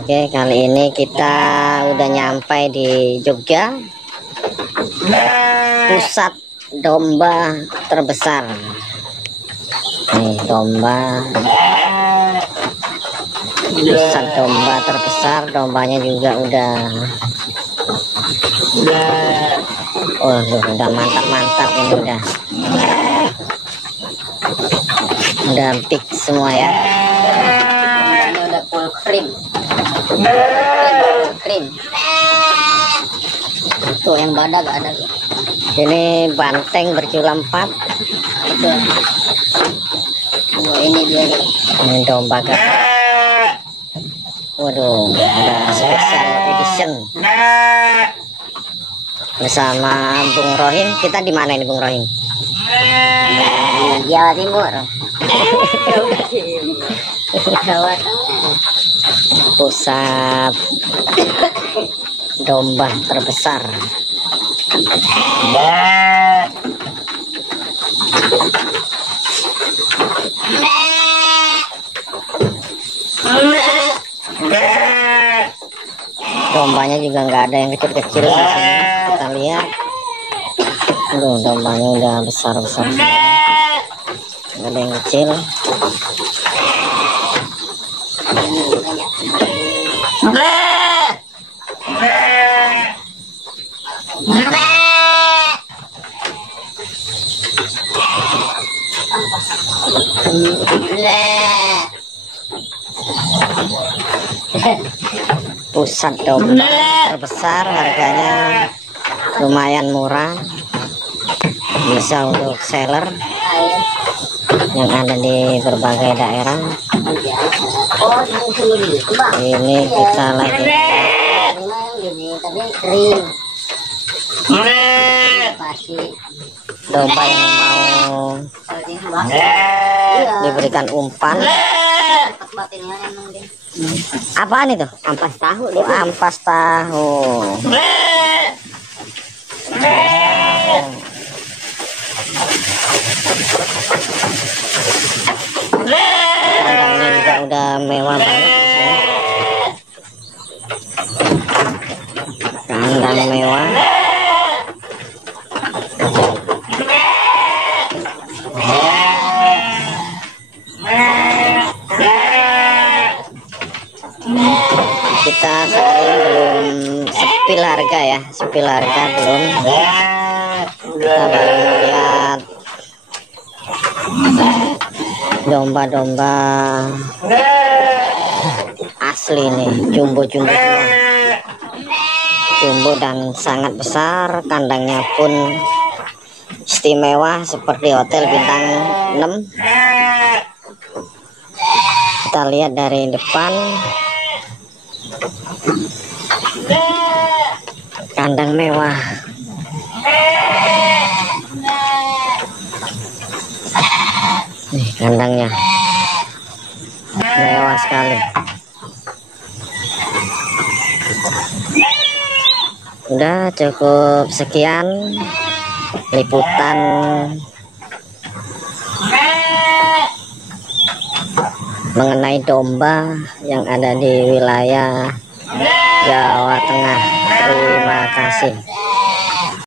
Oke, kali ini kita udah nyampe di Jogja, pusat domba terbesar. Nih, pusat domba terbesar. Dombanya juga udah mantap ini, udah big semua ya. Dombanya udah full cream. Tuh yang badak ada. Ini banteng berjula 4. Ini dia. Ini domba gagak. Waduh, ada special edition bersama Bung Rohim. Kita di mana ini Bung Rohim? Jawa Timur. Jawa Tengah. Pusat domba terbesar. Dombanya juga nggak ada yang kecil-kecil. Kita lihat, dombanya udah besar-besar, nggak ada yang kecil. Pusat domba terbesar, harganya lumayan murah, bisa untuk seller yang ada di berbagai daerah. Ini kita lagi domba yang mau diberikan umpan. Apaan itu? Ampas tahu. Ampas tahu. Kandangnya juga udah mewah banget. Kandang mewah. Kita saat ini belum sepil harga ya, belum. Kita baru lihat domba-domba asli nih, jumbo semua. Jumbo dan sangat besar, kandangnya pun istimewa seperti hotel bintang 6. Kita lihat dari depan, kandang mewah. Nih kandangnya mewah sekali. Udah cukup sekian liputan mengenai domba yang ada di wilayah Jawa Tengah. Terima kasih.